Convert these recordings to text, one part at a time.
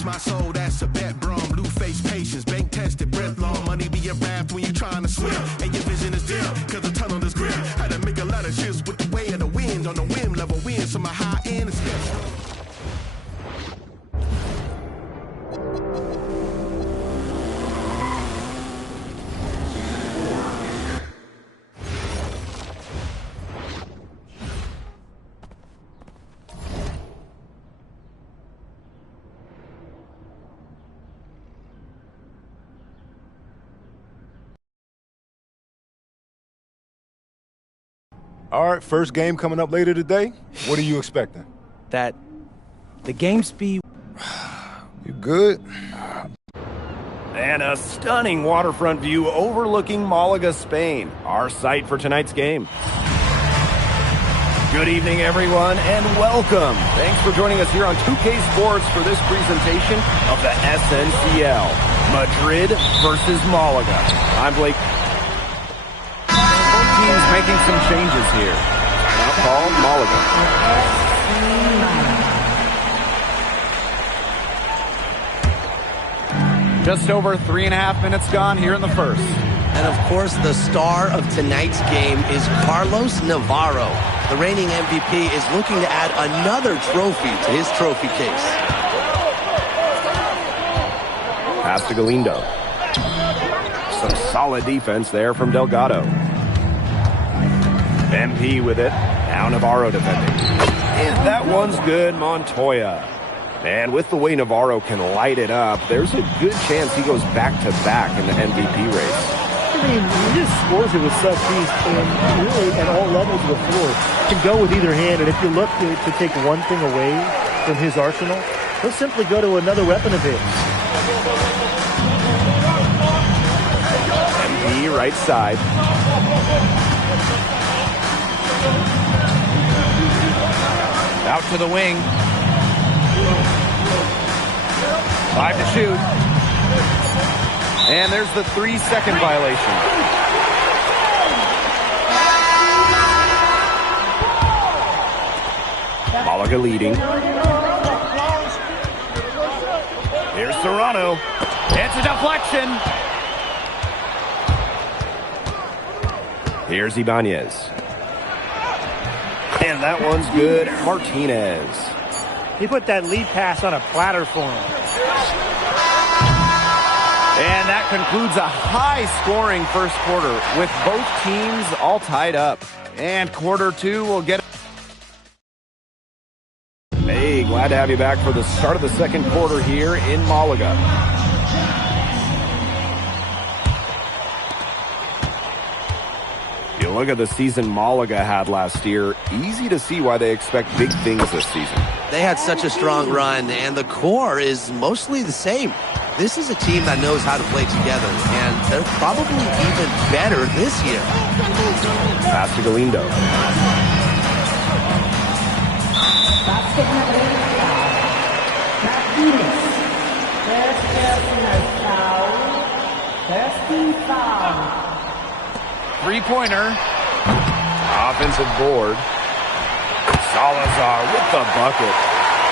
That's my soul, that's a bet, brum. Blue face patience, bank tested, breath long. Money be a raft when you're trying to swim. And your vision is dim, cause the tunnel is grim. Had to make a lot of shifts with the way of the wind. On the whim, level wind, so my high end is special. All right, first game coming up later today. What are you expecting? That the game speed. You good? And a stunning waterfront view overlooking Malaga, Spain, our site for tonight's game. Good evening, everyone, and welcome. Thanks for joining us here on 2K Sports for this presentation of the SNCL, Madrid versus Malaga. I'm Blake. Teams making some changes here. Timeout called Malaga. Just over 3.5 minutes gone here in the first. And of course, the star of tonight's game is Carlos Navarro. The reigning MVP is looking to add another trophy to his trophy case. Pass to Galindo. Some solid defense there from Delgado. MP with it. Now Navarro defending. And that one's good, Montoya. And with the way Navarro can light it up, there's a good chance he goes back-to-back in the MVP race. I mean, he just scores it with such ease, and really at all levels of the floor. Can go with either hand, and if you look to take one thing away from his arsenal, he'll simply go to another weapon of his. MP right side. Out to the wing. 5 to shoot. And there's the 3-second violation. Malaga leading. Here's Serrano. It's a deflection. Here's Ibanez. And that one's good. Martinez. He put that lead pass on a platter for him. And that concludes a high-scoring first quarter with both teams all tied up. And quarter two will get... Hey, glad to have you back for the start of the second quarter here in Malaga. You look at the season Malaga had last year, easy to see why they expect big things this season. They had such a strong run, and the core is mostly the same. This is a team that knows how to play together, and they're probably even better this year. Pass to Galindo. Three-pointer. Offensive board. Salazar with the bucket.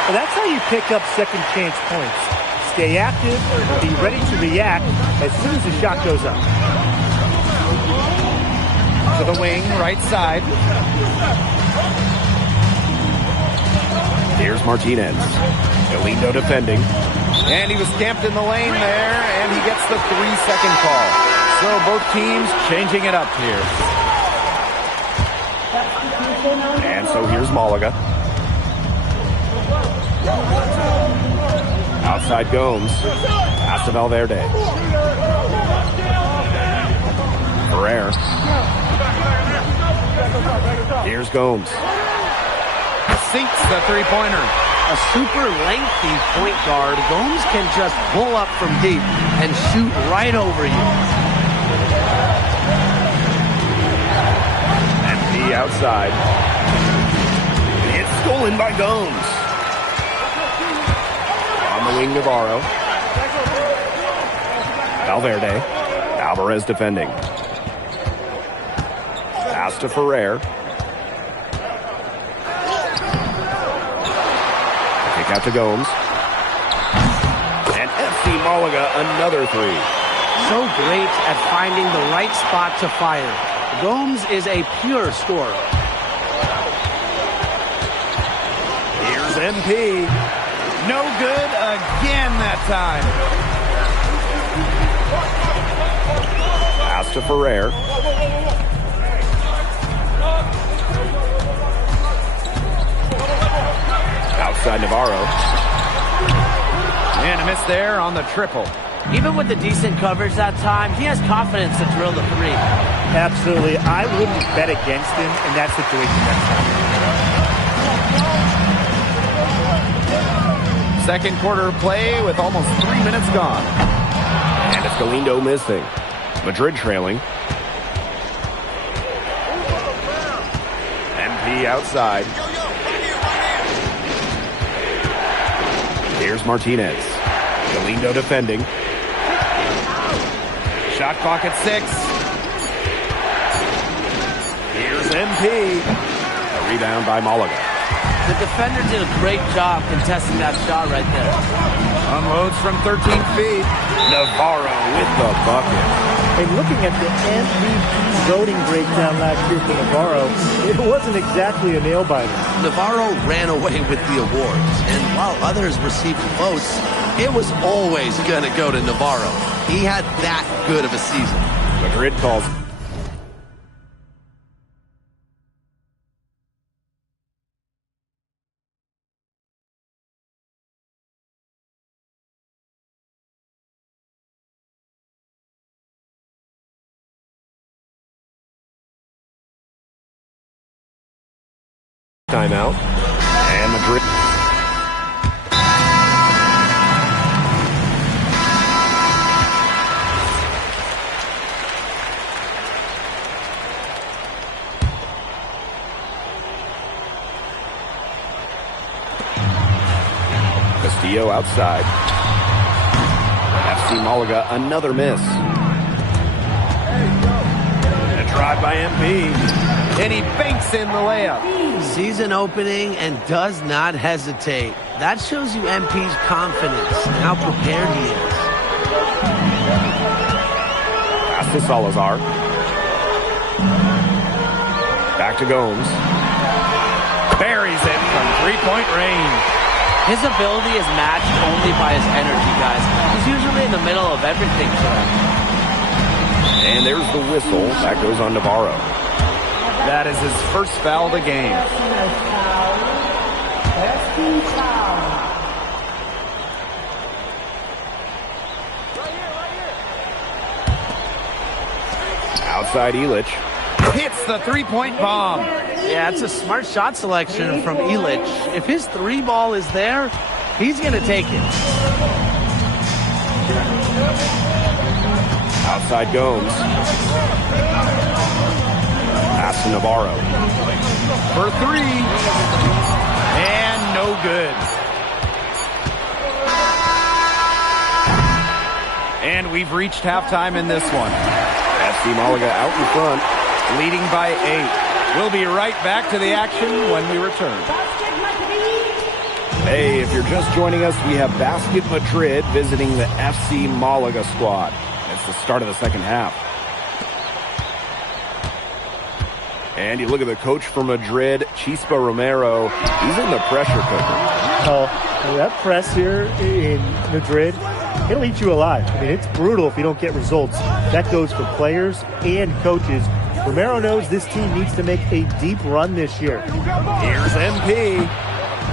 Well, that's how you pick up second chance points. Stay active, be ready to react as soon as the shot goes up. To the wing, right side. Here's Martinez. Galindo defending. And he was camped in the lane there, and he gets the 3-second call. So both teams changing it up here. And so here's Malaga. Outside Gomes. Pass to Valverde. Ferrer. Here's Gomes. Sinks the three-pointer. A super lengthy point guard. Gomes can just pull up from deep and shoot right over you. MP outside. It's stolen by Gomes. On the wing, Navarro. Valverde. Alvarez defending. Pass to Ferrer. Kick out to Gomes. Malaga another three. So great at finding the right spot to fire. Gomes is a pure scorer. Here's MP. No good again that time. Pass to Ferrer. Outside Navarro. And a miss there on the triple. Even with the decent coverage that time, he has confidence to drill the three. Absolutely. I wouldn't bet against him in that situation next time. Second quarter play with almost 3 minutes gone. And it's Galindo missing. Madrid trailing. MP outside. Here's Martinez. Galindo defending. Shot clock at 6. Here's MP. A rebound by Malaga. The defender did a great job contesting that shot right there. Unloads from 13 feet. Navarro with the bucket. And looking at the MVP voting breakdown last year for Navarro, it wasn't exactly a nail-biter. Navarro ran away with the awards, and while others received votes, it was always going to go to Navarro. He had that good of a season. Madrid calls. Timeout. And Madrid. Castillo outside. FC Malaga another miss. A drive by MP. And he banks in the layup. Season opening and does not hesitate. That shows you MP's confidence and how prepared he is. Pass to Salazar. Back to Gomes. Buries it from three-point range. His ability is matched only by his energy, guys. He's usually in the middle of everything for him. And there's the whistle. That goes on Navarro. That is his first foul of the game. Outside Illich. Hits the three-point bomb. Yeah, it's a smart shot selection from Illich. If his three ball is there, he's going to take it. Outside Gomes. Pass to Navarro. For three. And no good. And we've reached halftime in this one. FC Malaga out in front. Leading by 8. We'll be right back to the action when we return. Hey, if you're just joining us, we have Basket Madrid visiting the FC Malaga squad. It's the start of the second half. And you look at the coach for Madrid, Chispa Romero. He's in the pressure cooker. Oh, that press here in Madrid, it'll eat you alive. I mean, it's brutal if you don't get results. That goes for players and coaches. Romero knows this team needs to make a deep run this year. Here's MP.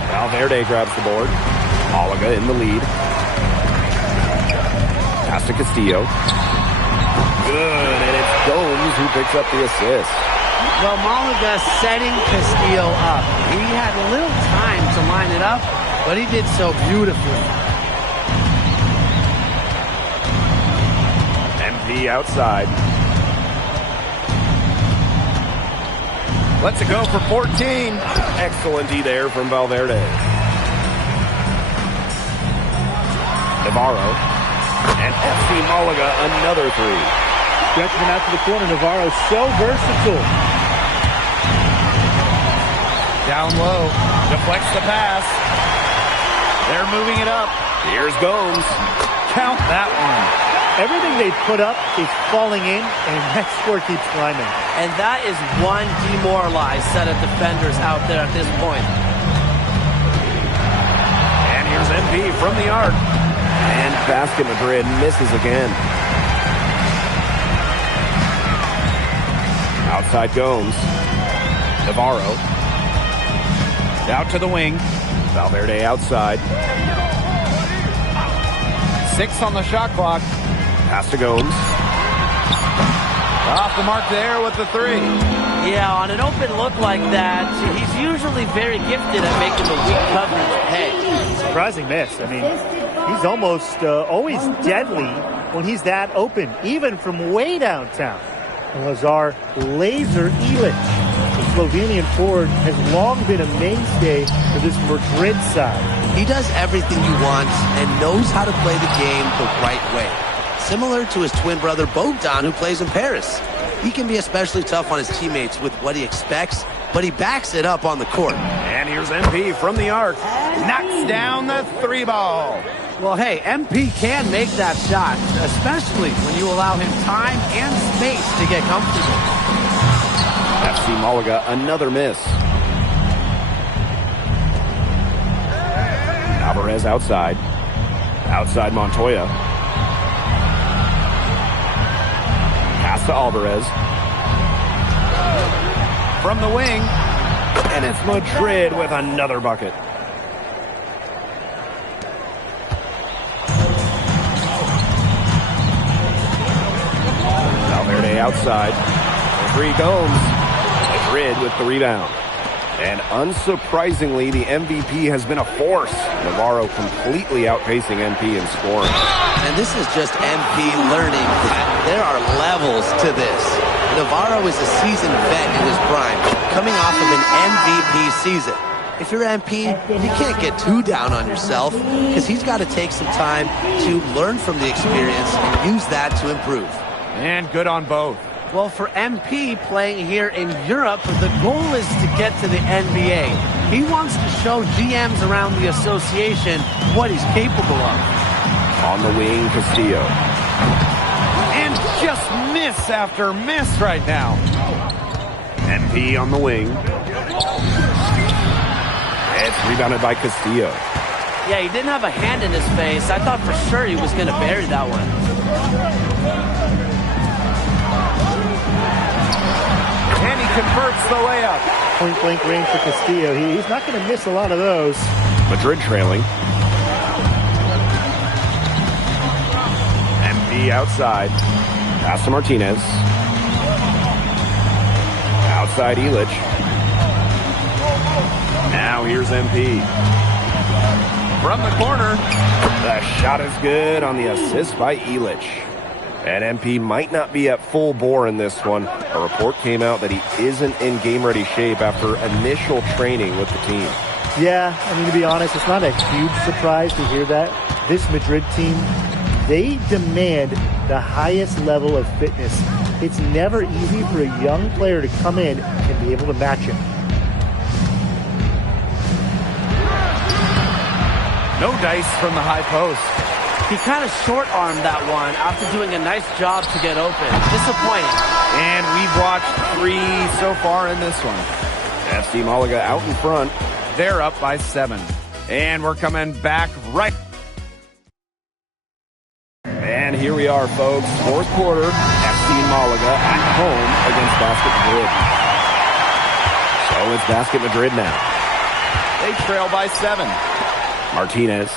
Valverde grabs the board. Malaga in the lead. Pass to Castillo. Good, and it's Gomes who picks up the assist. Well, Malaga setting Castillo up. He had a little time to line it up, but he did so beautifully. MP outside. Let's go for 14. Excellent D there from Valverde. Navarro. And FC Malaga another three. Stretchman out to the corner. Navarro so versatile. Down low. Deflects the pass. They're moving it up. Here's Gomes. Count that one. Everything they put up is falling in, and that score keeps climbing. And that is one demoralized set of defenders out there at this point. And here's MP from the arc. And Basket Madrid misses again. Outside Gomes. Navarro. Out to the wing. Valverde outside. 6 on the shot clock. Pass to Gomes. Off the mark there with the 3. Yeah, on an open look like that, he's usually very gifted at making the weak coverage pay. Surprising miss. I mean, he's almost always deadly when he's that open, even from way downtown. And Lazar laser Ilic. The Slovenian forward has long been a mainstay for this Madrid side. He does everything you want and knows how to play the game the right way. Similar to his twin brother Bogdan, who plays in Paris. He can be especially tough on his teammates with what he expects, but he backs it up on the court. And here's MP from the arc. Knocks down the 3 ball. Well, hey, MP can make that shot, especially when you allow him time and space to get comfortable. FC Malaga, another miss. Alvarez outside. Outside Montoya. Pass to Alvarez. From the wing. And it's Madrid with another bucket. Valverde outside. Free Gomes. Madrid with the rebound. And unsurprisingly, the MVP has been a force. Navarro completely outpacing MP in scoring. And this is just MP learning that there are levels to this. Navarro is a seasoned vet in his prime, coming off of an MVP season. If you're MP, you can't get too down on yourself, because he's got to take some time to learn from the experience and use that to improve. And good on both. Well, for MP playing here in Europe, the goal is to get to the NBA. He wants to show GMs around the association what he's capable of. On the wing, Castillo. And just miss after miss right now. MP on the wing. It's rebounded by Castillo. Yeah, he didn't have a hand in his face. I thought for sure he was going to bury that one. And he converts the layup. Point blank range for Castillo. He's not going to miss a lot of those. Madrid trailing. MP outside. Pass to Martinez. Outside Ilic. Now here's MP. From the corner. The shot is good on the assist by Ilic. And MP might not be at full bore in this one. A report came out that he isn't in game-ready shape after initial training with the team. Yeah, I mean, to be honest, it's not a huge surprise to hear that. This Madrid team, they demand the highest level of fitness. It's never easy for a young player to come in and be able to match him. No dice from the high post. He kind of short-armed that one after doing a nice job to get open. Disappointing. And we've watched 3 so far in this one. FC Malaga out in front. They're up by 7. And we're coming back right. And here we are, folks. Fourth quarter, FC Malaga at home against Basket Madrid. So it's Basket Madrid now. They trail by 7. Martinez.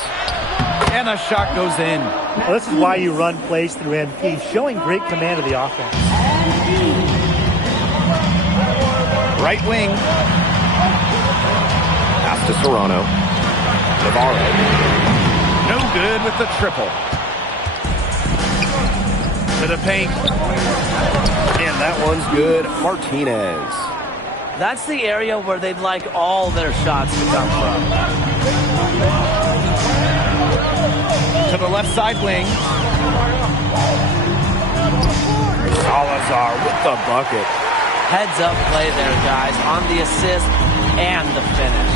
And the shot goes in. Well, this is why you run plays through MP, showing great command of the offense. Right wing. Pass to Serrano. Navarro. No good with the triple. To the paint. And that one's good. Martinez. That's the area where they'd like all their shots to come from. To the left side wing. Salazar with the bucket. Heads up play there, guys, on the assist and the finish.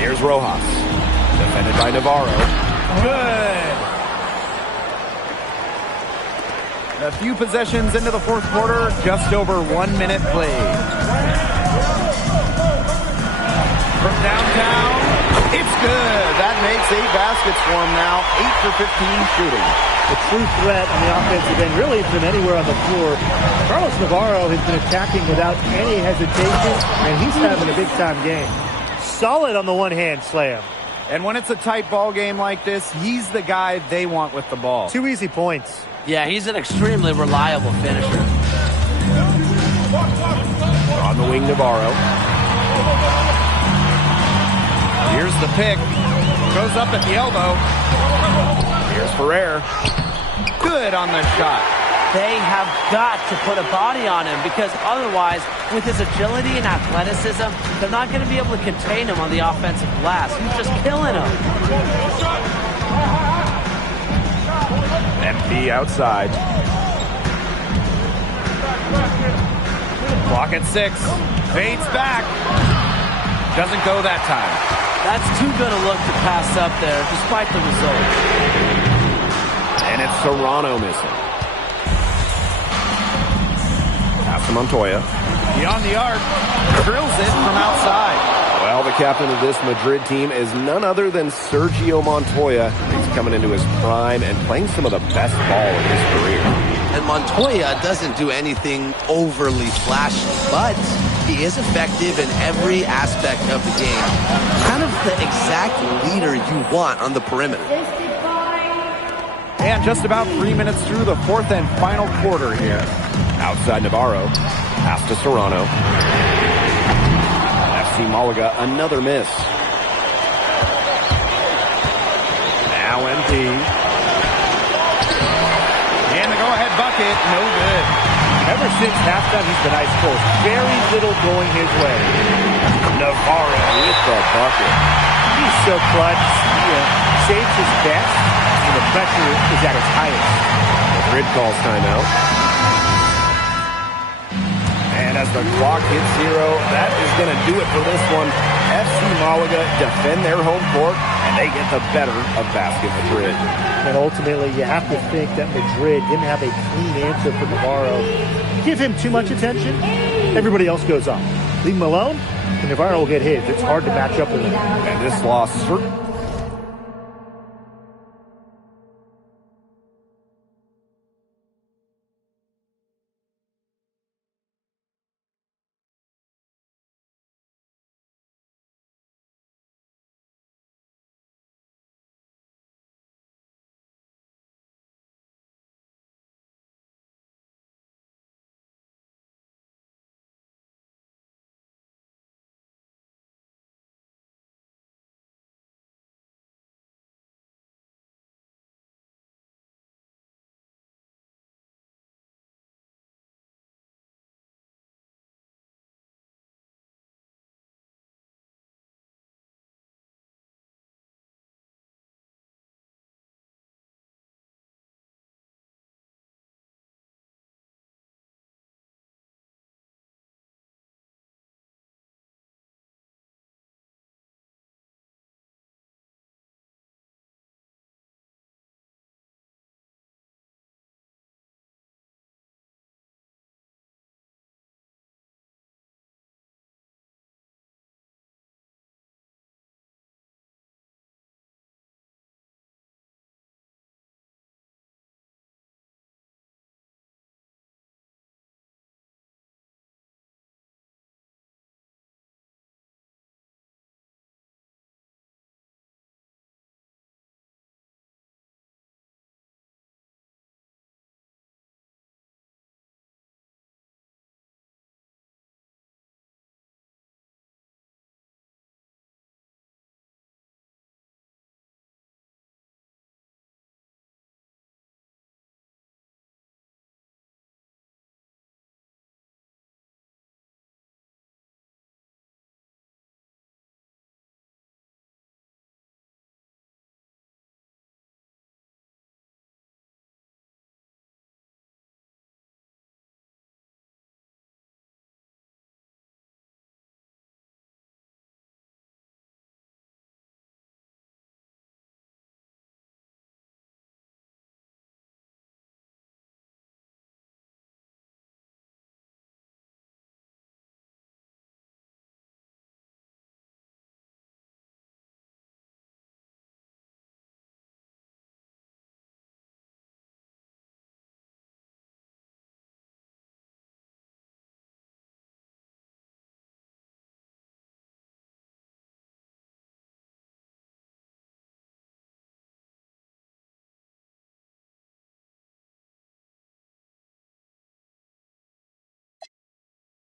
Here's Rojas. Defended by Navarro. Good. A few possessions into the fourth quarter, just over 1 minute played. From downtown, it's good. That makes 8 baskets for him now, 8 for 15 shooting. The true threat on the offensive end, really from anywhere on the floor. Carlos Navarro has been attacking without any hesitation, and he's having a big-time game. Solid on the one-hand slam. And when it's a tight ball game like this, he's the guy they want with the ball. 2 easy points. Yeah, he's an extremely reliable finisher. On the wing, Navarro. Here's the pick. Goes up at the elbow. Here's Ferrer. Good on the shot. They have got to put a body on him because otherwise, with his agility and athleticism, they're not going to be able to contain him on the offensive glass. He's just killing him. MP outside. Clock at 6. Fades back. Doesn't go that time. That's too good a look to pass up there, despite the result. And it's Serrano missing. Pass to Montoya. Beyond the arc. Drills it from outside. Well, the captain of this Madrid team is none other than Sergio Montoya. He's coming into his prime and playing some of the best ball of his career. And Montoya doesn't do anything overly flashy, but he is effective in every aspect of the game. Kind of the exact leader you want on the perimeter. And just about 3 minutes through the fourth and final quarter here. Outside Navarro. Pass to Serrano. FC Malaga, another miss. Now MP. And the go-ahead bucket, no good. Ever since halftime, he's been ice cold. Very little going his way. Navarro with the bucket. He's so clutch. He saves his best when the pressure is at its highest. Madrid calls timeout. And as the clock hits 0, that is going to do it for this one. FC Malaga defend their home court, and they get the better of Basket Madrid. And ultimately, you have to think that Madrid didn't have a clean answer for Navarro. Give him too much attention, everybody else goes off. Leave him alone, and Navarro will get his. It's hard to match up with him. And this loss certainly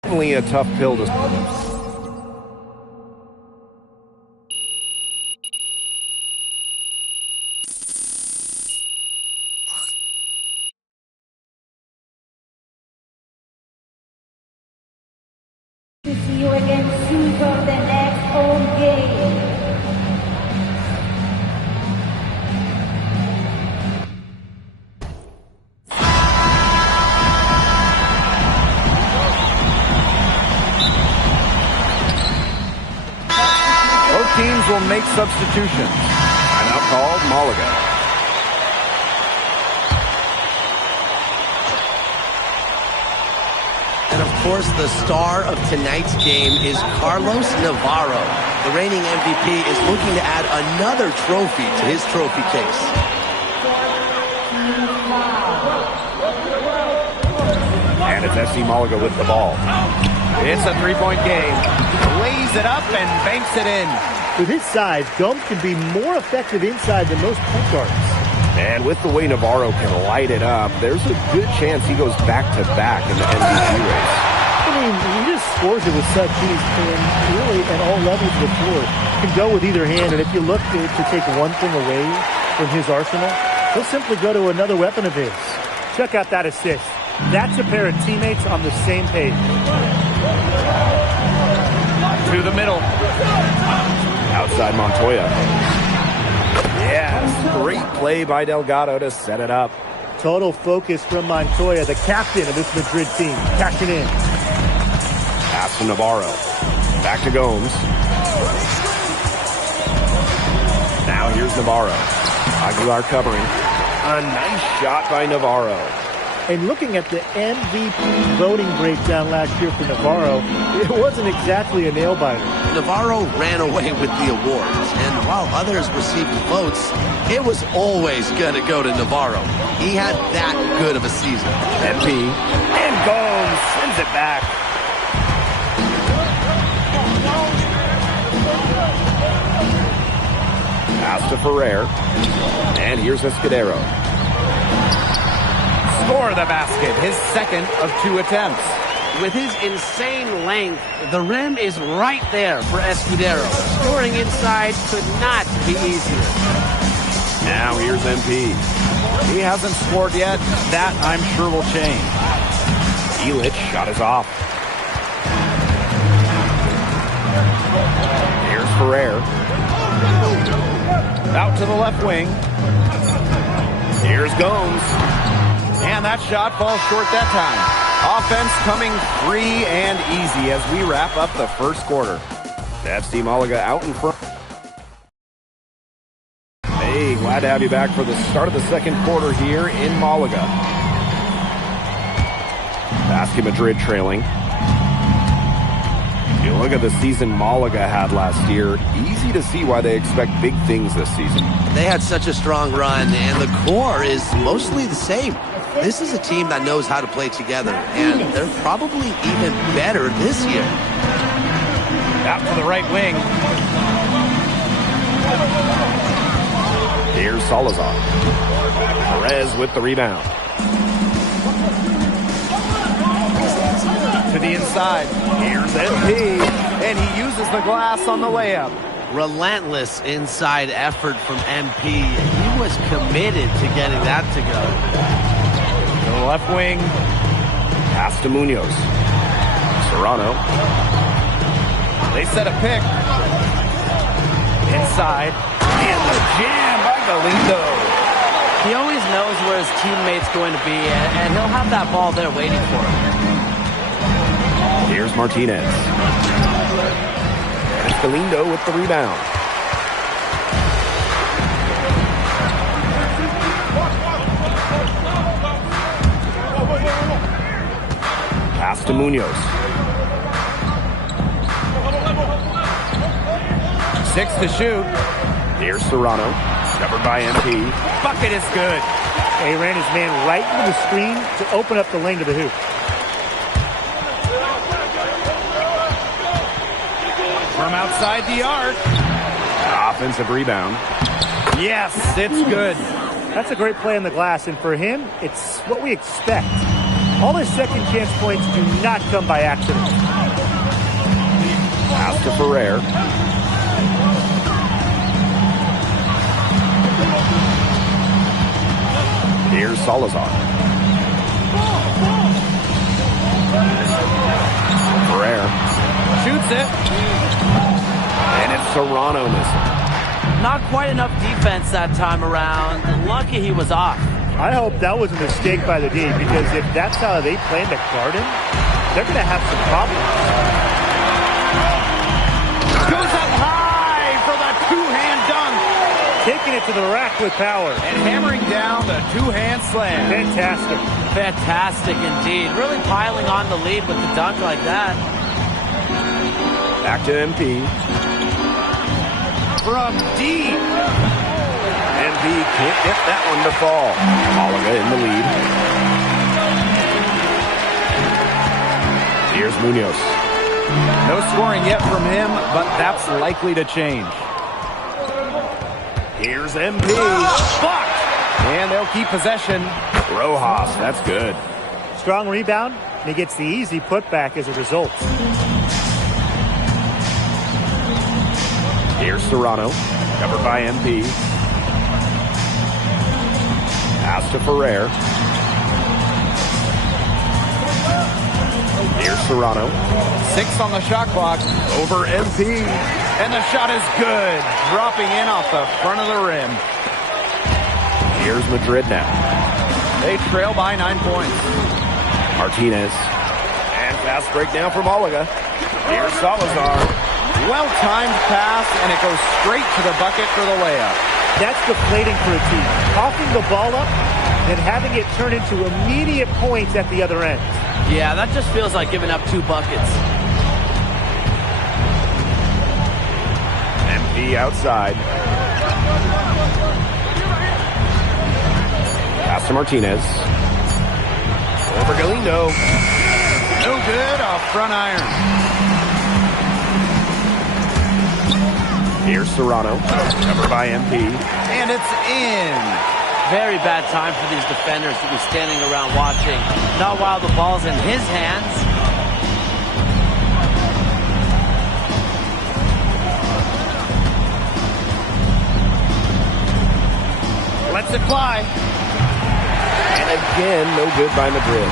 Definitely a tough pill to... To see you again soon for the next home game. Both teams will make substitutions. Timeout called, Malaga. And of course, the star of tonight's game is Carlos Navarro. The reigning MVP is looking to add another trophy to his trophy case. And it's FC Malaga with the ball. It's a three-point game. Lays it up and banks it in. With his size, Gomes can be more effective inside than most point guards. And with the way Navarro can light it up, there's a good chance he goes back-to-back in the MVP race. I mean, he just scores it with such ease, and really at all levels of the floor. Can go with either hand, and if you look to take one thing away from his arsenal, he'll simply go to another weapon of his. Check out that assist. That's a pair of teammates on the same page. To the middle. Outside Montoya. Yes, great play by Delgado to set it up. Total focus from Montoya, the captain of this Madrid team, cashing in. Pass to Navarro. Back to Gomes. Now here's Navarro. Aguilar covering. A nice shot by Navarro. And looking at the MVP voting breakdown last year for Navarro, it wasn't exactly a nail-biter. Navarro ran away with the awards, and while others received votes, it was always going to go to Navarro. He had that good of a season. MP. And Gomes sends it back. Pass to Ferrer. And here's Escudero. For the basket, his second of 2 attempts. With his insane length, the rim is right there for Escudero. Scoring inside could not be easier. Now here's MP. He hasn't scored yet. That, I'm sure, will change. Illich shot is off. Here's Ferrer. Out to the left wing. Here's Gomes. And that shot falls short that time. Offense coming free and easy as we wrap up the first quarter. FC Malaga out in front. Hey, glad to have you back for the start of the second quarter here in Malaga. Basket Madrid trailing. You look at the season Malaga had last year, easy to see why they expect big things this season. They had such a strong run, and the core is mostly the same. This is a team that knows how to play together, and they're probably even better this year. Out to the right wing. Here's Salazar. Perez with the rebound. To the inside. Here's MP. And he uses the glass on the layup. Relentless inside effort from MP. He was committed to getting that to go. To the left wing. Pass to Munoz. Serrano. They set a pick. Inside. And the jam by Galindo. He always knows where his teammate's going to be, and he'll have that ball there waiting for him. Here's Martinez. And it's Galindo with the rebound. Pass to Munoz. 6 to shoot. Here's Serrano. Covered by MP. Bucket is good. He ran his man right into the screen to open up the lane to the hoop. From outside the arc. Offensive rebound. Yes, it's good. That's a great play on the glass, and for him, it's what we expect. All his second chance points do not come by accident. Pass to Ferrer. Here's Salazar. Ferrer. Shoots it. And it's Serrano missing. Not quite enough defense that time around. Lucky he was off. I hope that was a mistake by the D, because if that's how they plan to guard him, they're going to have some problems. Goes up high for the two-hand dunk. Taking it to the rack with power. And hammering down the two-hand slam. Fantastic. Fantastic indeed. Really piling on the lead with the dunk like that. Back to MP. From deep. MP can't get that one to fall. Malaga in the lead. Here's Munoz. No scoring yet from him, but that's likely to change. Here's MP. Blocked. And they'll keep possession. Rojas, that's good. Strong rebound, and he gets the easy putback as a result. Here's Serrano, covered by MP. Pass to Ferrer. Here's Serrano. 6 on the shot clock. Over MP. And the shot is good. Dropping in off the front of the rim. Here's Madrid now. They trail by 9 points. Martinez. And fast break now for Malaga. Here's Salazar. Well-timed pass, and it goes straight to the bucket for the layup. That's deflating for a team. Coughing the ball up and having it turn into immediate points at the other end. Yeah, that just feels like giving up 2 buckets. MP outside. Pass to Martinez. Over Galindo. No good off front iron. Here's Serrano, covered by MP. And it's in. Very bad time for these defenders to be standing around watching. Not while the ball's in his hands. Lets it fly. And again, no good by Madrid.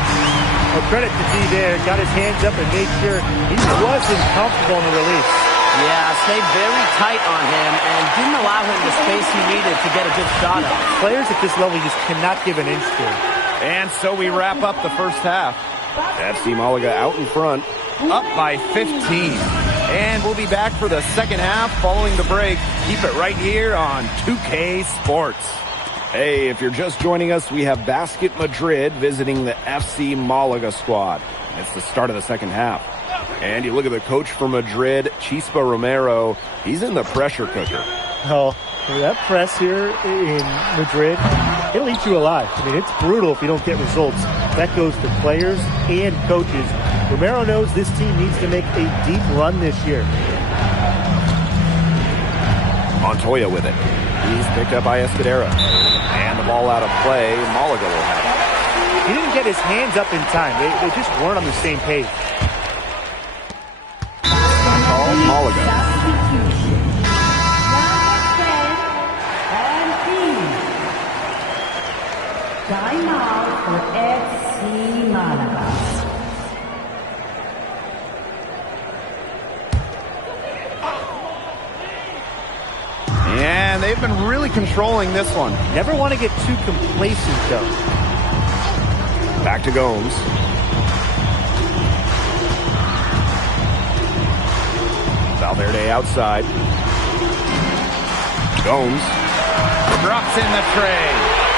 Well, credit to D there. Got his hands up and made sure he wasn't comfortable in the release. Yeah, stayed very tight on him and didn't allow him the space he needed to get a good shot up. Players at this level just cannot give an inch to. And so we wrap up the first half. FC Malaga out in front. Up by 15. And we'll be back for the second half following the break. Keep it right here on 2K Sports. Hey, if you're just joining us, we have Basket Madrid visiting the FC Malaga squad. It's the start of the second half. And you look at the coach for Madrid, Chispa Romero. He's in the pressure cooker. Oh, that press here in Madrid, it'll eat you alive. I mean, it's brutal if you don't get results. That goes to players and coaches. Romero knows this team needs to make a deep run this year. Montoya with it. He's picked up by Escudero. And the ball out of play. Malaga will have it. He didn't get his hands up in time. They just weren't on the same page. Malaga. Time out for FC Malaga. And they've been really controlling this one. Never want to get too complacent, though. Back to Gomes. Valverde outside. Gomes. Drops in the tray.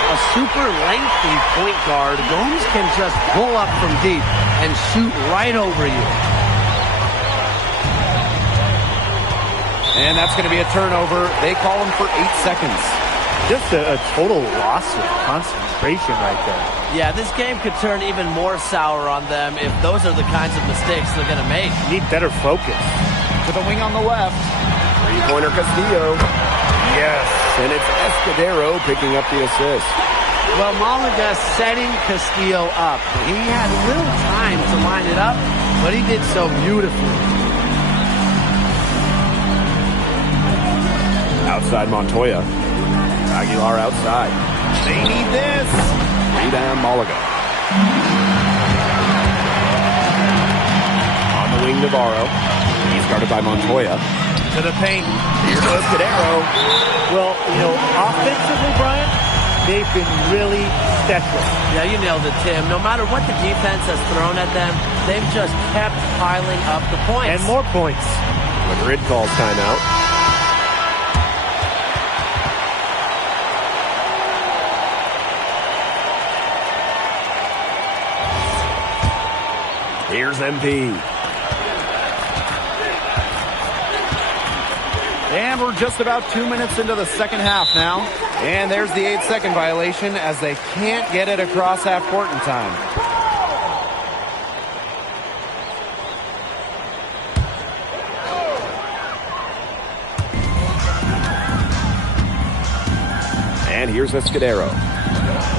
A super lengthy point guard. Gomes can just pull up from deep and shoot right over you. And that's going to be a turnover. They call him for 8 seconds. Just a total loss of concentration right there. Yeah, this game could turn even more sour on them if those are the kinds of mistakes they're going to make. Need better focus. To the wing on the left. Three-pointer Castillo. Yes, and it's Escudero picking up the assist. Well, Malaga setting Castillo up. He had little time to line it up, but he did so beautifully. Outside Montoya. Aguilar outside. They need this. Rebound Malaga. On the wing, Navarro. He's guarded by Montoya. To the paint. Here goes Cadero. Well, offensively, Brian, they've been really special. Yeah, you nailed it, Tim. No matter what the defense has thrown at them, they've just kept piling up the points. And more points. Madrid calls timeout. Here's MP. And we're just about 2 minutes into the second half now. And there's the 8-second violation as they can't get it across half court in time. And here's Escudero.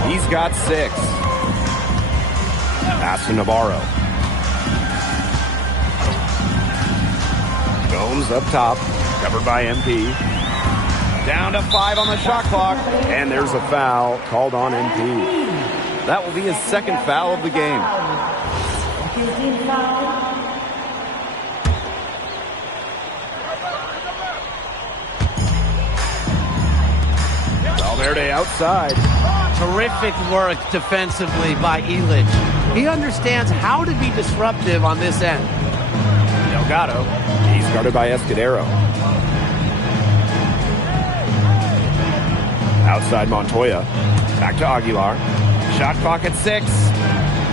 He's got 6. Pass to Navarro. Gomes up top. Covered by MP. Down to 5 on the shot clock. And there's a foul called on MP. That will be his second foul of the game. Valverde outside. Terrific work defensively by Illich. He understands how to be disruptive on this end. Delgado. He's guarded by Escudero. Outside Montoya. Back to Aguilar. Shot clock at 6.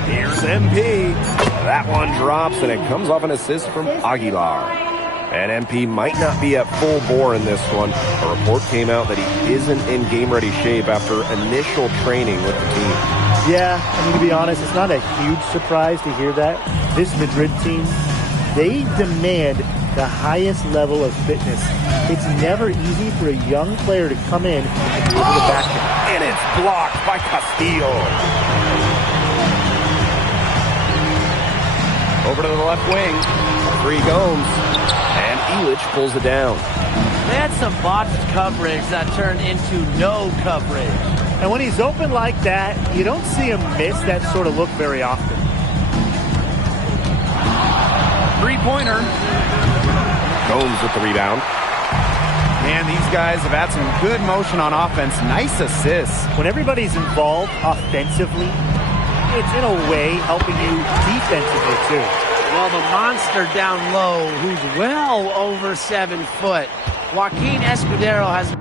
Here's MP. That one drops, and it comes off an assist from Aguilar. And MP might not be at full bore in this one. A report came out that he isn't in game-ready shape after initial training with the team. Yeah, to be honest, it's not a huge surprise to hear that. This Madrid team, they demand the highest level of fitness. It's never easy for a young player to come in and deliver the basket. And it's blocked by Castillo. Over to the left wing. 3 Gomes. And Illich pulls it down. They had some botched coverage that turned into no coverage. And when he's open like that, you don't see him miss that sort of look very often. 3-pointer. Gomes with the rebound. And these guys have had some good motion on offense. Nice assists. When everybody's involved offensively, it's in a way helping you defensively too. Well, the monster down low, who's well over 7 foot. Joaquin Escudero has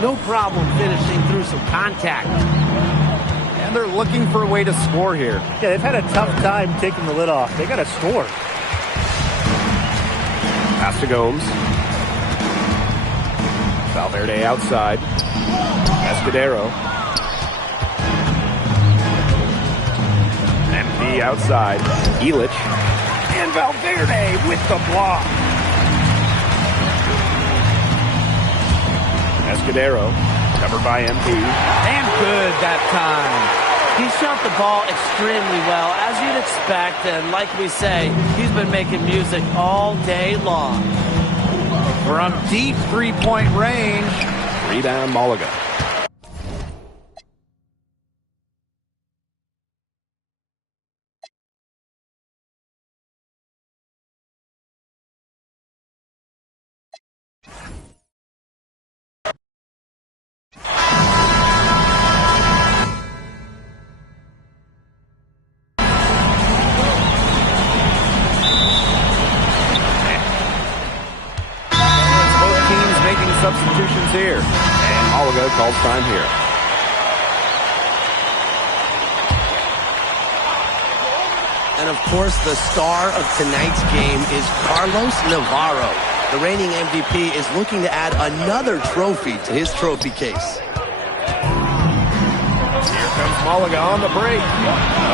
No problem finishing through some contact. And they're looking for a way to score here. Yeah, they've had a tough time taking the lid off. They got to score. Pass to Gomes. Valverde outside. Escudero. MP outside. Illich. And Valverde with the block. Escudero. Covered by MP. And good that time. He shot the ball extremely well, as you'd expect, and like we say, he's been making music all day long. From deep three-point range. Rebound Malaga. Substitutions here. And Malaga calls time here. And of course, the star of tonight's game is Carlos Navarro. The reigning MVP is looking to add another trophy to his trophy case. Here comes Malaga on the break.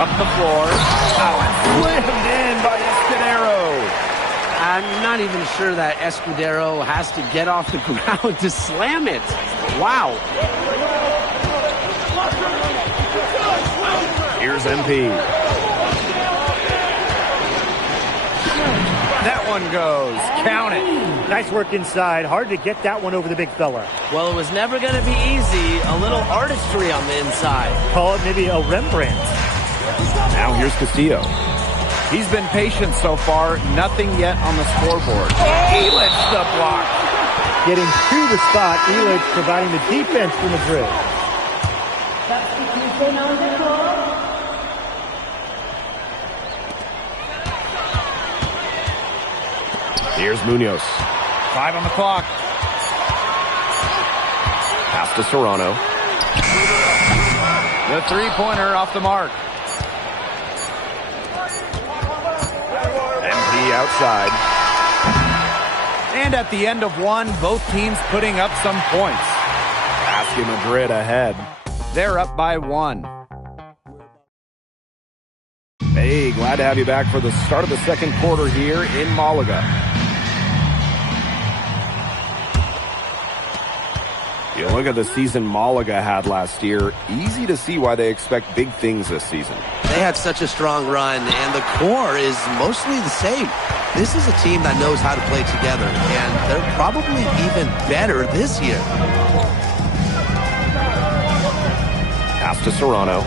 Up the floor. Oh, and slammed in by Escudero. I'm not even sure that Escudero has to get off the ground to slam it. Wow. Here's MP. That one goes. Count it. Nice work inside. Hard to get that one over the big fella. Well, it was never going to be easy. A little artistry on the inside. Call it maybe a Rembrandt. Now here's Castillo. He's been patient so far. Nothing yet on the scoreboard. Illich the block. Getting to the spot. Illich providing the defense for Madrid. Substitution on the court. Here's Munoz. 5 on the clock. Pass to Serrano. The three-pointer off the mark. MP outside. And at the end of one, both teams putting up some points. Basket Madrid ahead. They're up by 1. Hey, glad to have you back for the start of the second quarter here in Malaga. You look at the season Malaga had last year, easy to see why they expect big things this season. They had such a strong run, and the core is mostly the same. This is a team that knows how to play together, and they're probably even better this year. Pass to Serrano.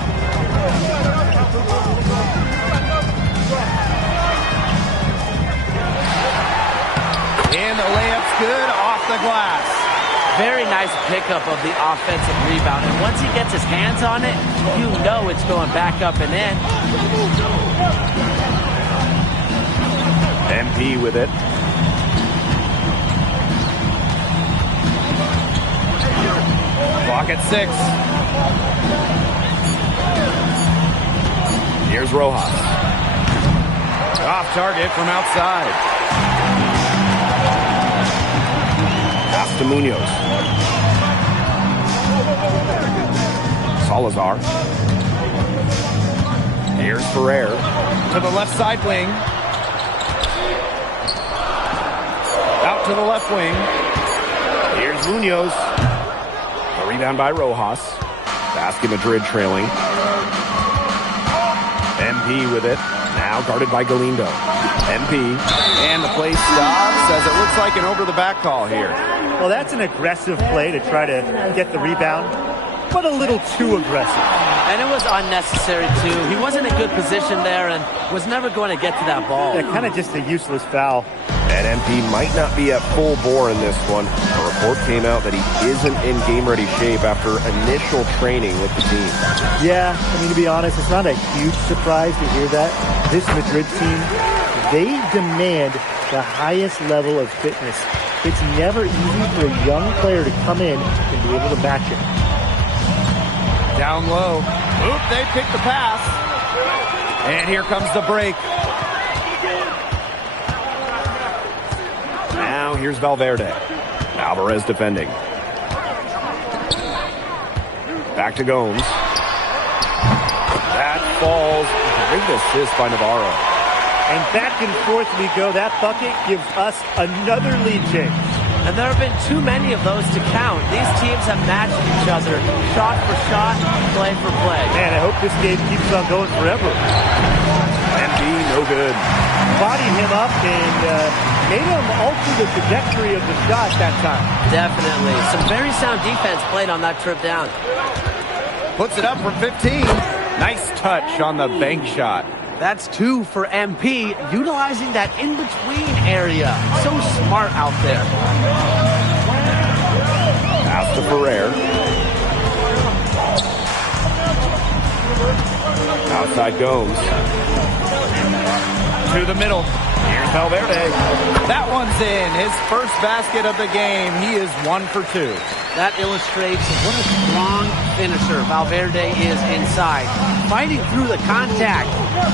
And the layup's good off the glass. Very nice pickup of the offensive rebound. And once he gets his hands on it, you know it's going back up and in. MP with it. Clock at 6. Here's Rojas. Off target from outside. Pass to Munoz. Salazar. Here's Ferrer. To the left side wing. Out to the left wing. Here's Munoz. A rebound by Rojas. Basket Madrid trailing. MP with it. Now guarded by Galindo. MP. And the play stops as it looks like an over-the-back call here. Well, that's an aggressive play to try to get the rebound, but a little too aggressive. And it was unnecessary, too. He wasn't in a good position there and was never going to get to that ball. Yeah, kind of just a useless foul. And MP might not be at full bore in this one. A report came out that he isn't in game-ready shape after initial training with the team. Yeah, I mean, to be honest, it's not a huge surprise to hear that. This Madrid team, they demand the highest level of fitness. It's never easy for a young player to come in and be able to match it. Down low. Oop, they picked the pass. And here comes the break. Now here's Valverde. Alvarez defending. Back to Gomes. That falls. Great assist by Navarro. And back and forth we go. That bucket gives us another lead change. And there have been too many of those to count. These teams have matched each other, shot for shot, play for play. Man, I hope this game keeps on going forever. MP, no good. Bodied him up and made him alter the trajectory of the shot that time. Definitely. Some very sound defense played on that trip down. Puts it up from 15. Nice touch on the bank shot. That's 2 for MP, utilizing that in-between area. So smart out there. Pass to Ferrer. Outside Gomes. To the middle. Here's Valverde. That one's in. His first basket of the game. He is 1 for 2. That illustrates what a strong finisher Valverde is inside. Fighting through the contact.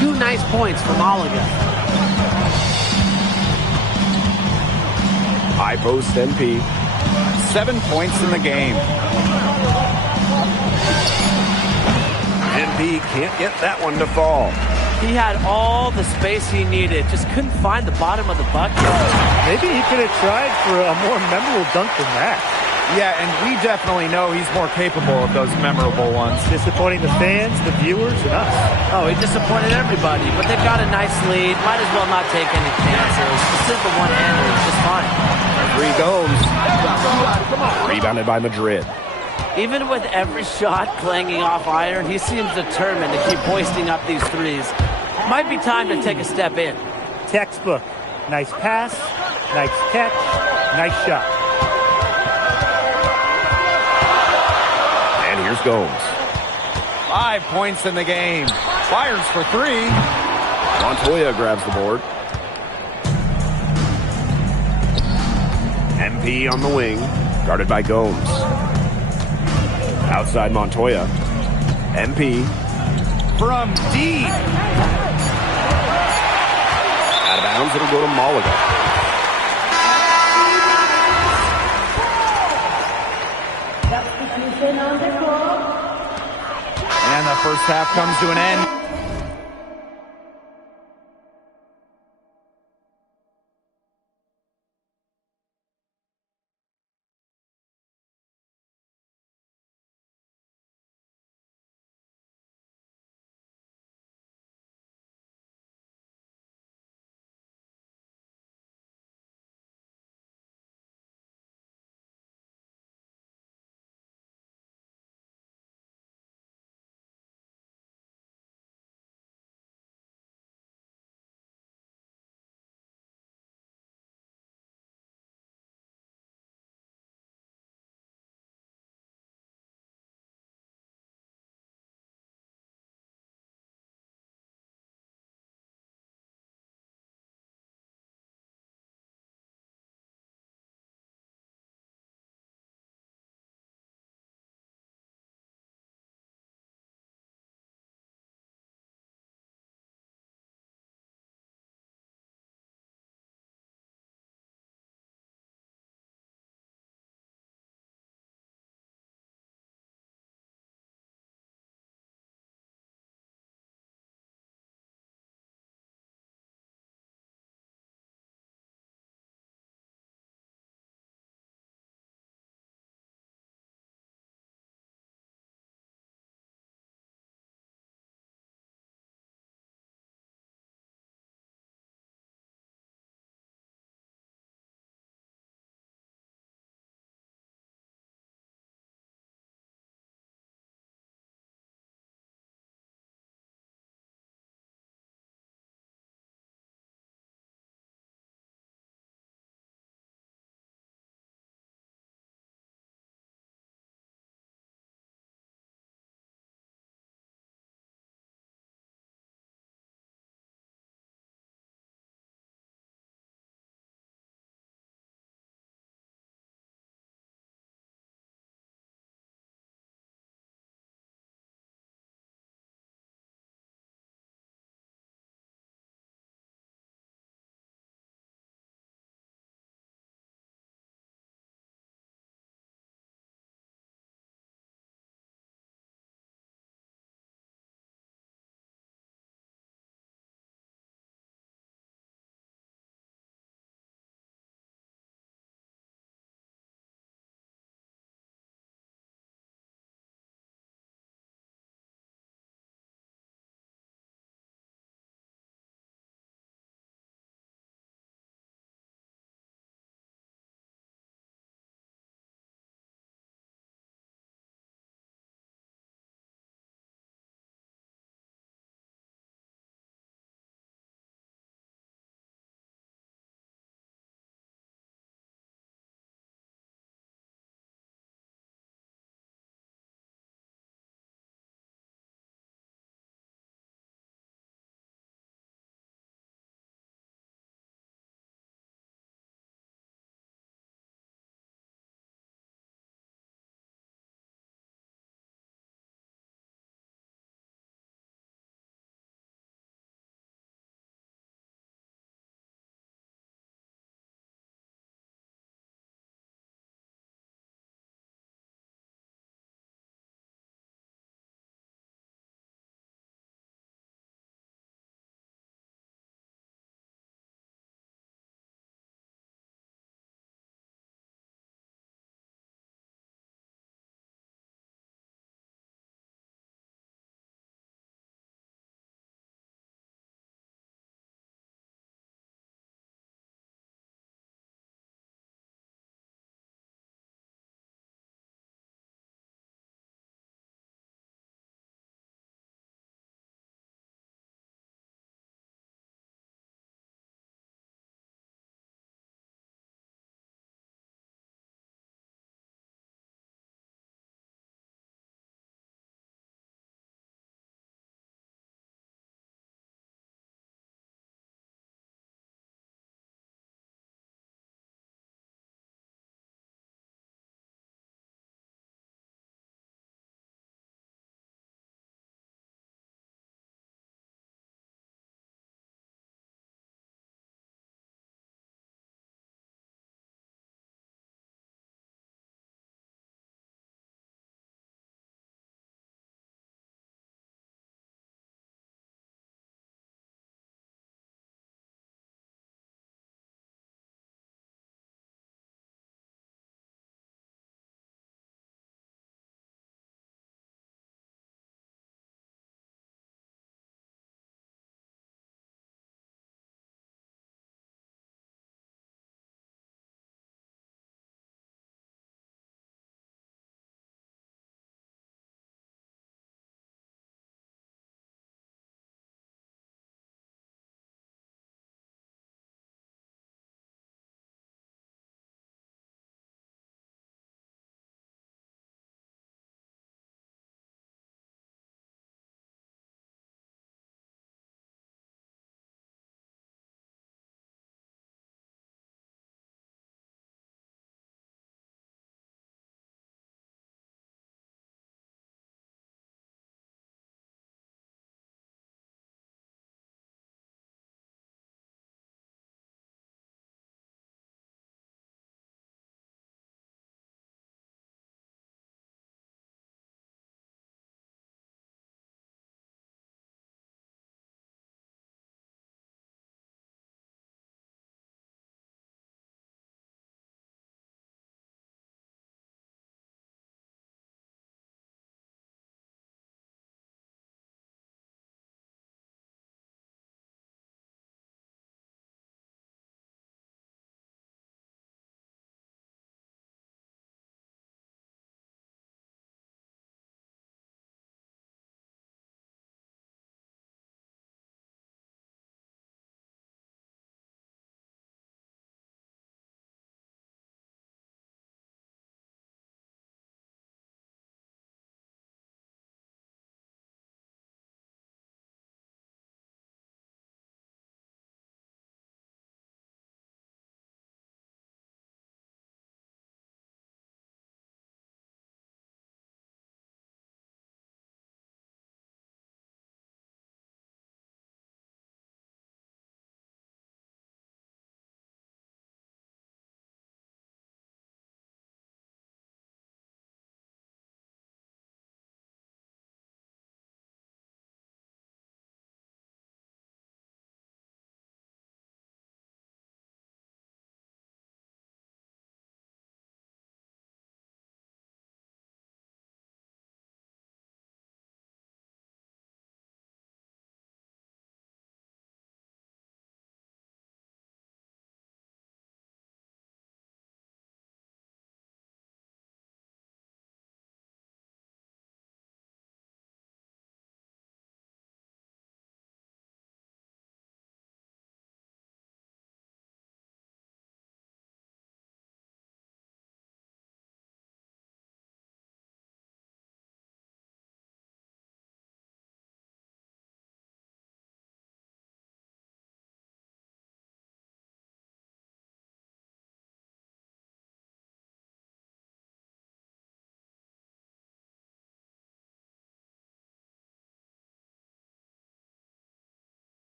2 nice points for Malaga. High post MP. 7 points in the game. MP can't get that one to fall. He had all the space he needed. Just couldn't find the bottom of the bucket. Maybe he could have tried for a more memorable dunk than that. Yeah, and we definitely know he's more capable of those memorable ones. Disappointing the fans, the viewers, and us. Oh, he disappointed everybody, but they've got a nice lead. Might as well not take any chances. The simple one-hander is just fine. 3 Gomes. Rebounded by Madrid. Even with every shot clanging off iron, he seems determined to keep hoisting up these threes. Might be time to take a step in. Textbook. Nice pass, nice catch, nice shot. And here's Gomes. 5 points in the game. Fires for 3. Montoya grabs the board. MP on the wing, guarded by Gomes. Outside Montoya. MP. From deep. Out of bounds, it'll go to Malaga. Substitution on the court. And the first half comes to an end.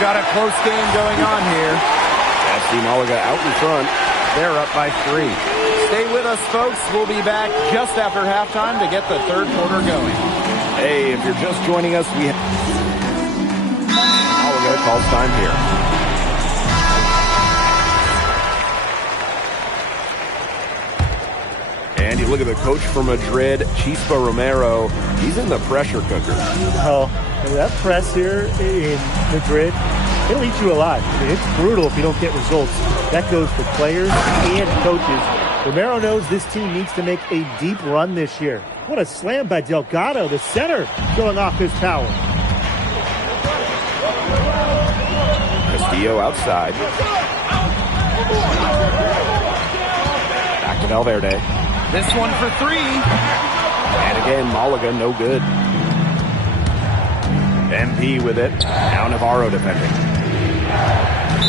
We've got a close game going on here. FC Malaga out in front. They're up by 3. Stay with us, folks. We'll be back just after halftime to get the third quarter going. Hey, if you're just joining us, we have Malaga calls time here. And you look at the coach from Madrid, Chispa Romero. He's in the pressure cooker. Oh, that press here in Madrid, it'll eat you alive. I mean, it's brutal if you don't get results. That goes for players and coaches. Romero knows this team needs to make a deep run this year. What a slam by Delgado, the center, showing off his power. Castillo outside. Back to Valverde. This one for 3. And again, Malaga no good. MP with it. Now Navarro defending.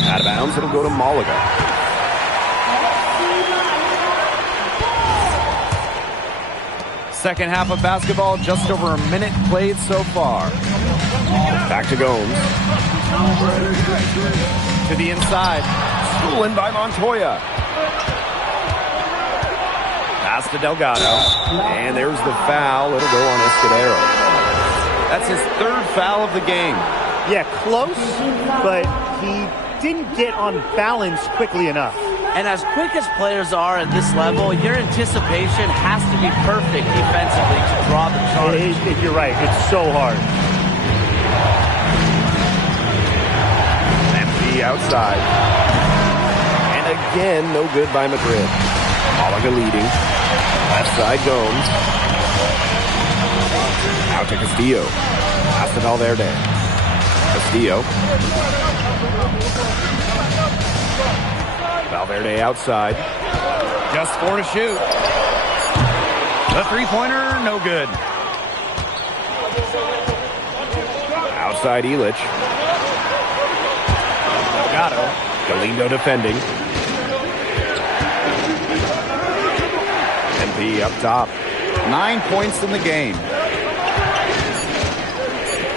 Out of bounds, it'll go to Malaga. Second half of basketball, just over a minute played so far. Back to Gomes. To the inside. Stolen by Montoya. Pass to Delgado. And there's the foul. It'll go on Escudero. That's his 3rd foul of the game. Yeah, close, but he didn't get on balance quickly enough. And as quick as players are at this level, your anticipation has to be perfect defensively to draw the charge. You're right. It's so hard. MP outside. And again, no good by Madrid. Malaga leading. Left side Gomes. Out to Castillo. Pass to Valverde. Castillo. Valverde outside. Just 4 to shoot. The three-pointer, no good. Outside Illich. Delgado. Galindo defending. MP up top. 9 points in the game.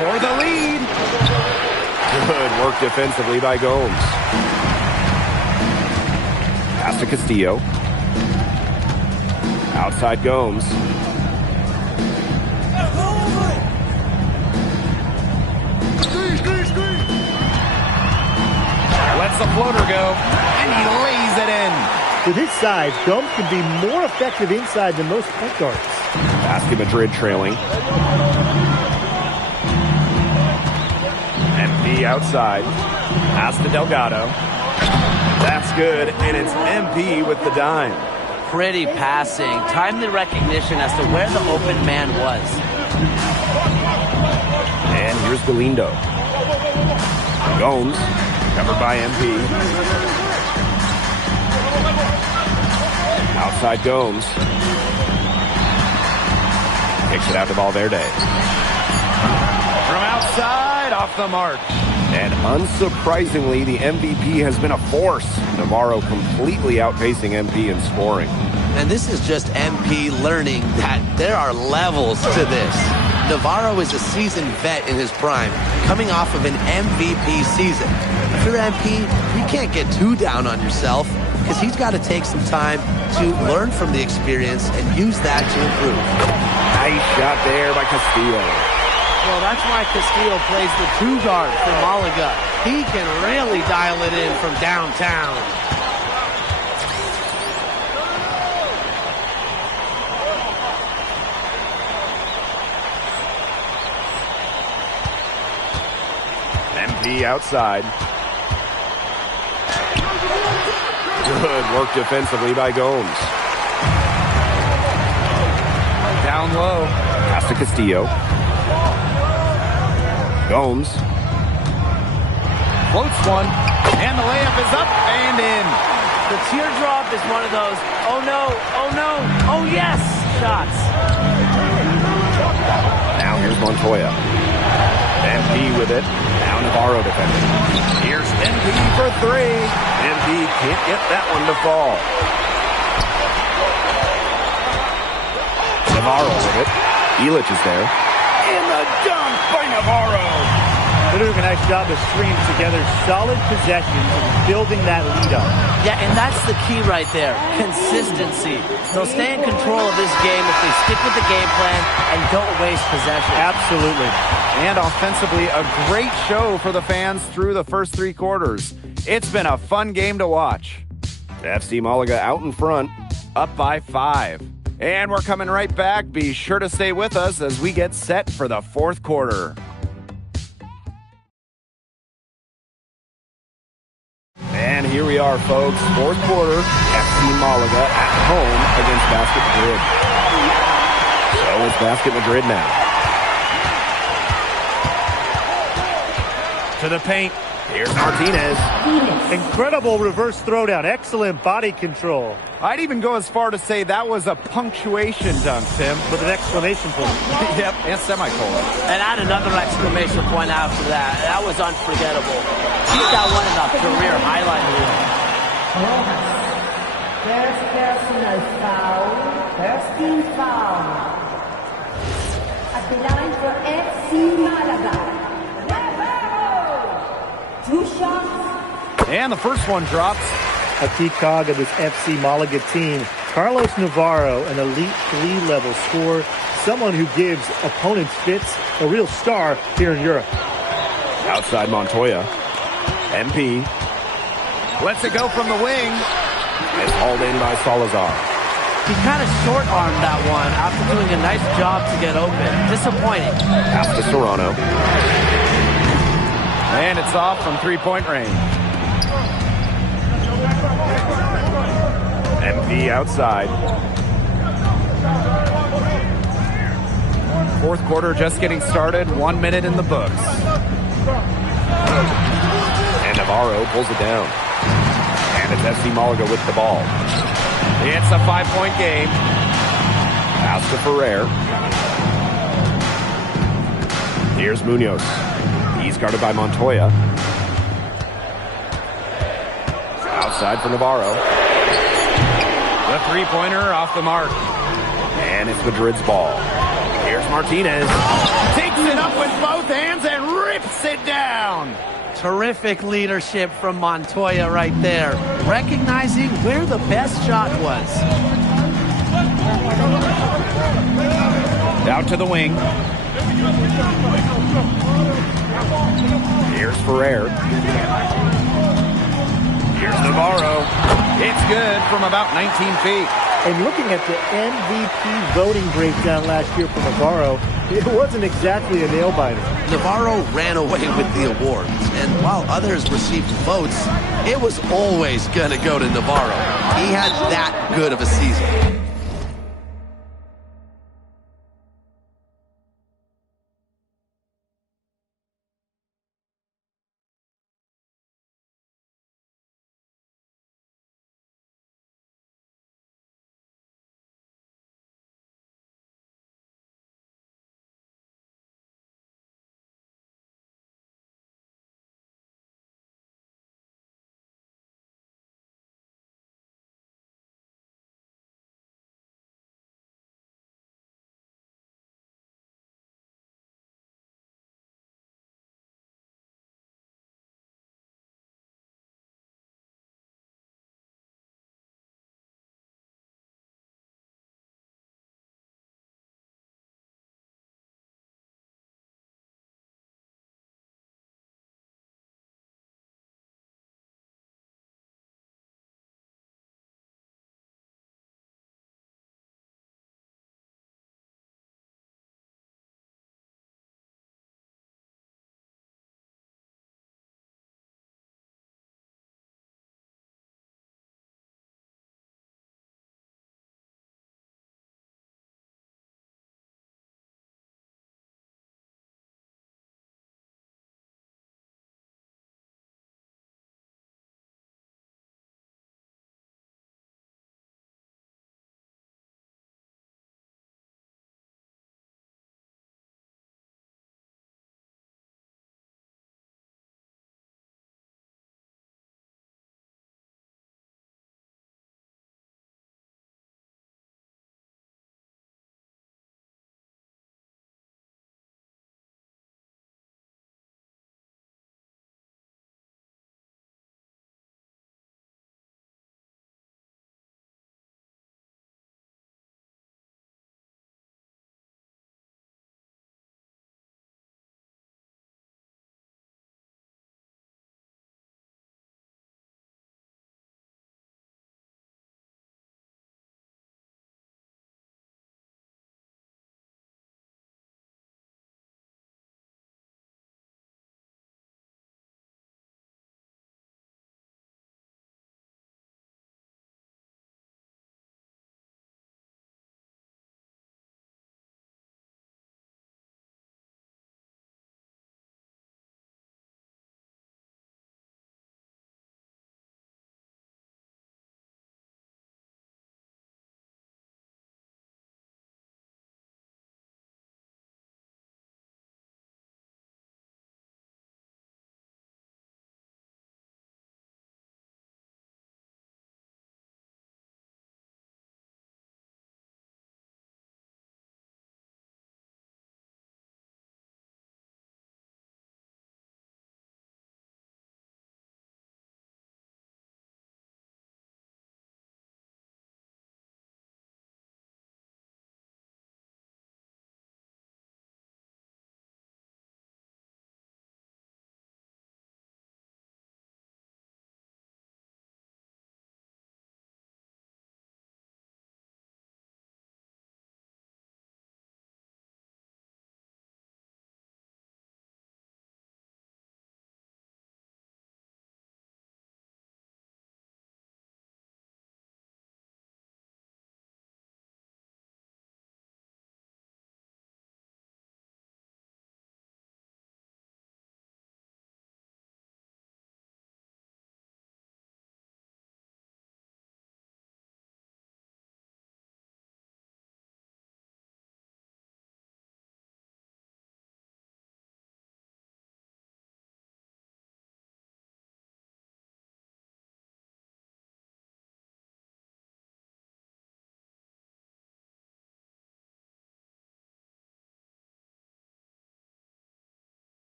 For the lead. Good work defensively by Gomes. Pass to Castillo. Outside Gomes. Lets the floater go, and he lays it in. With his size, Gomes can be more effective inside than most point guards. Basket Madrid trailing. MP outside. Pass to Delgado. That's good, and it's MP with the dime. Pretty passing. Timely recognition as to where the open man was. And here's Galindo. Gomes, covered by MP. Outside Gomes. Kicks it out to Valverde. From outside, off the mark. And unsurprisingly, the MVP has been a force. Navarro completely outpacing MP in scoring. And this is just MP learning that there are levels to this. Navarro is a seasoned vet in his prime, coming off of an MVP season. If you're MP, you can't get too down on yourself, because he's got to take some time to learn from the experience and use that to improve. Nice shot there by Castillo. Well, that's why Castillo plays the 2 guard for Malaga. He can really dial it in from downtown. MP outside. Good work defensively by Gomes. Down low. Pass to Castillo. Gomes. Floats one. And the layup is up and in. The teardrop is one of those, oh no, oh yes, shots. Now here's Montoya. MP with it. Now Navarro defending. Here's MP for 3. MP can't get that one to fall. Navarro with it. Illich is there. And the dunk by Navarro. They're doing a nice job of stringing together solid possessions and building that lead up. Yeah, and that's the key right there, consistency. They'll stay in control of this game if they stick with the game plan and don't waste possession. Absolutely. And offensively, a great show for the fans through the first 3 quarters. It's been a fun game to watch. FC Malaga out in front. Up by 5. And we're coming right back. Be sure to stay with us as we get set for the 4th quarter. And here we are, folks. 4th quarter, FC Malaga at home against Basket Madrid. So it's Basket Madrid now. To the paint. Here's Martinez. Incredible reverse throwdown. Excellent body control. I'd even go as far to say that was a punctuation dunk, Tim. With an exclamation point. Yep, and semicolon. And add another exclamation point after that. That was unforgettable. Keep that one in the career highlight reel. First personal foul. First team foul. At the line for FC Malaga. 2 shots. And the first one drops. A key cog of this FC Malaga team. Carlos Navarro, an elite 3-level scorer. Someone who gives opponents fits. A real star here in Europe. Outside Montoya. MP. Lets it go from the wing. It's hauled in by Salazar. He kind of short-armed that one after doing a nice job to get open. Disappointing. Pass to Serrano. And it's off from 3-point range. MP outside. 4th quarter just getting started. 1 minute in the books. And Navarro pulls it down. And it's FC Malaga with the ball. It's a 5-point game. Pass to Ferrer. Here's Munoz. He's guarded by Montoya. Outside for Navarro. The 3-pointer off the mark. And it's Madrid's ball. Here's Martinez. Takes it up with both hands and rips it down. Terrific leadership from Montoya right there. Recognizing where the best shot was. Out to the wing. Here's Ferrer. Here's Navarro. It's good from about 19 feet. And looking at the MVP voting breakdown last year for Navarro, it wasn't exactly a nail-biter. Navarro ran away with the awards, and while others received votes, it was always going to go to Navarro. He had that good of a season.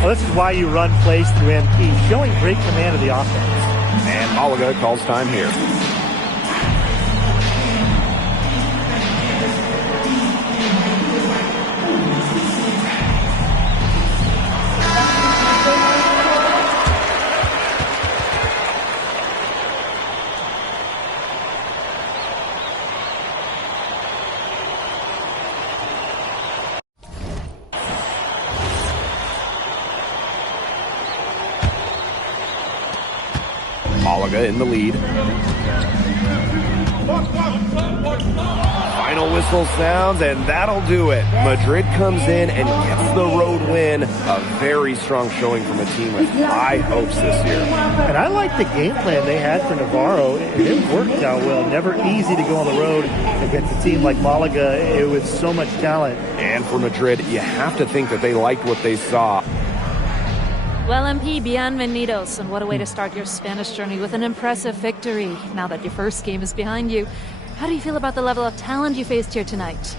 Well, this is why you run plays through MP, showing great command of the offense. And Malaga calls time here. Malaga in the lead. Final whistle sounds, and that'll do it. Madrid comes in and gets the road win. A very strong showing from a team with high hopes this year. And I like the game plan they had for Navarro, and it worked out well. Never easy to go on the road against a team like Malaga with so much talent. And for Madrid, you have to think that they liked what they saw. Well, MP, bienvenidos, and what a way to start your Spanish journey with an impressive victory. Now that your first game is behind you, how do you feel about the level of talent you faced here tonight?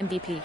MVP.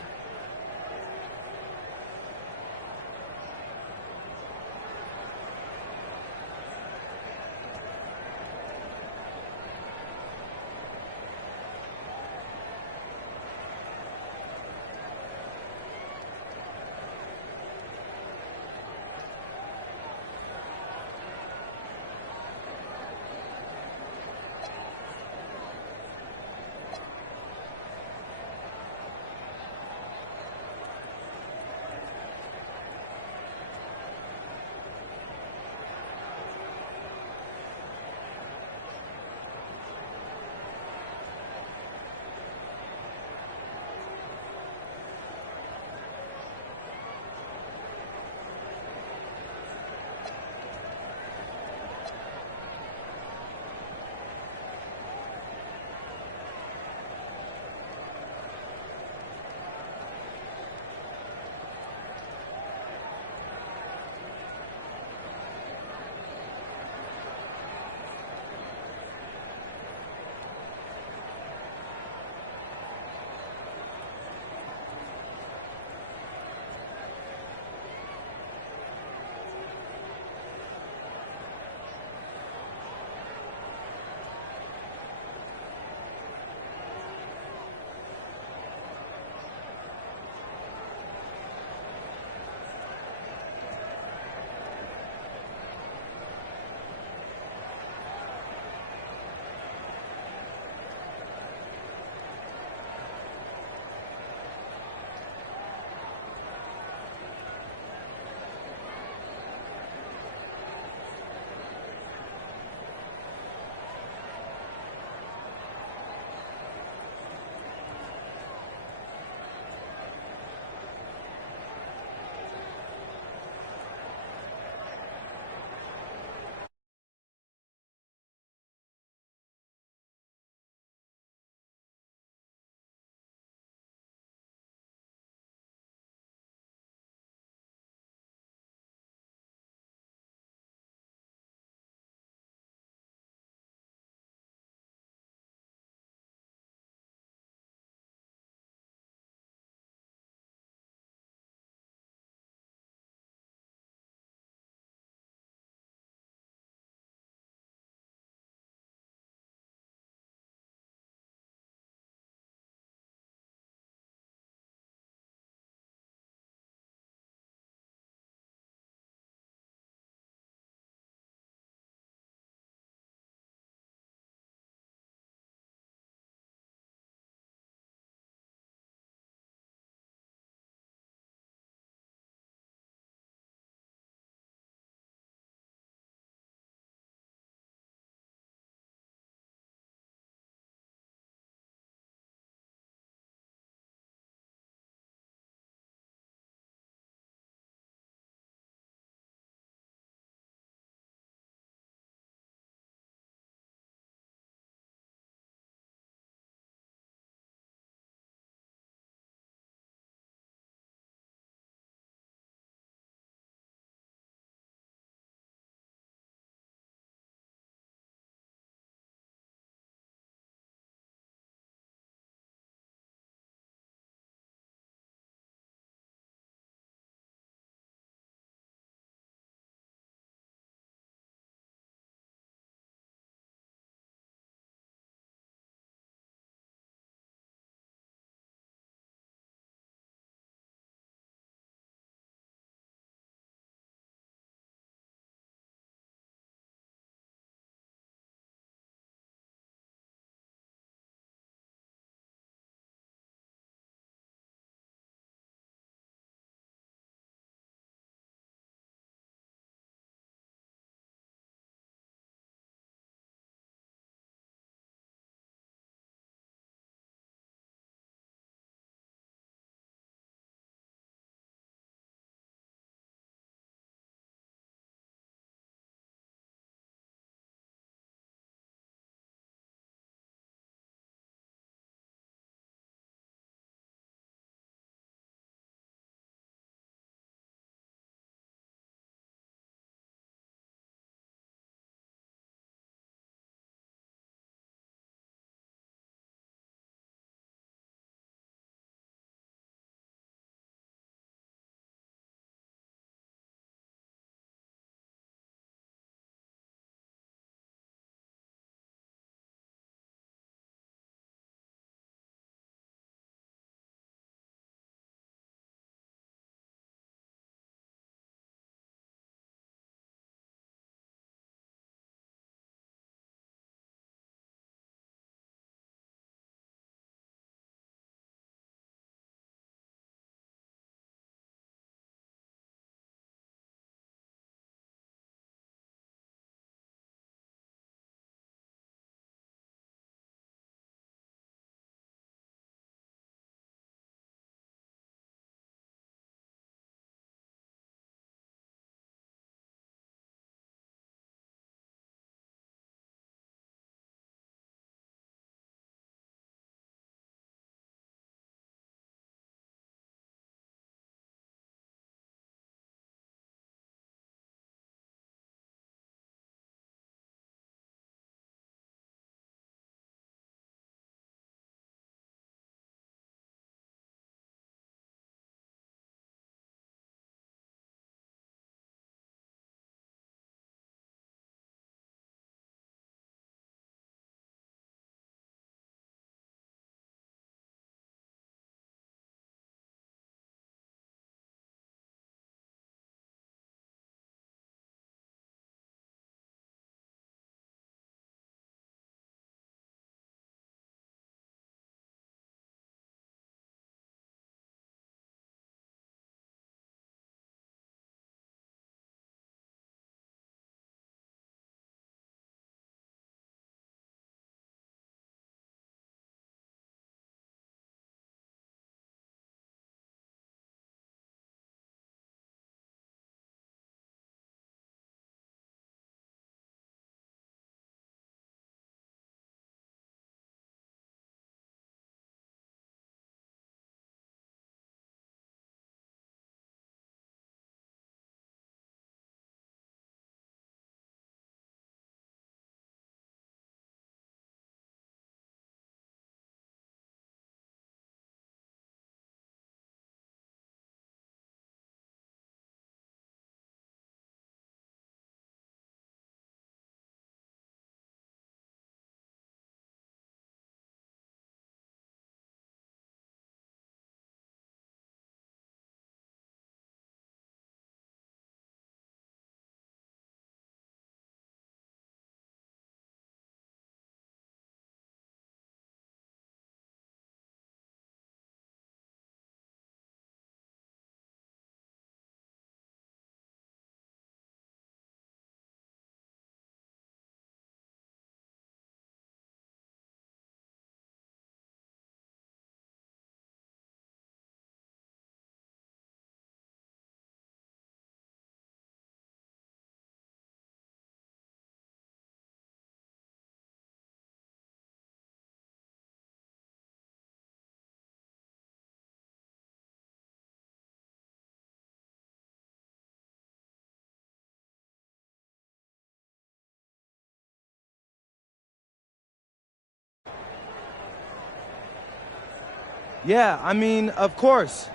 Yeah, I mean, of course.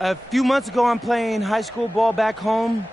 A few months ago, I'm playing high school ball back home.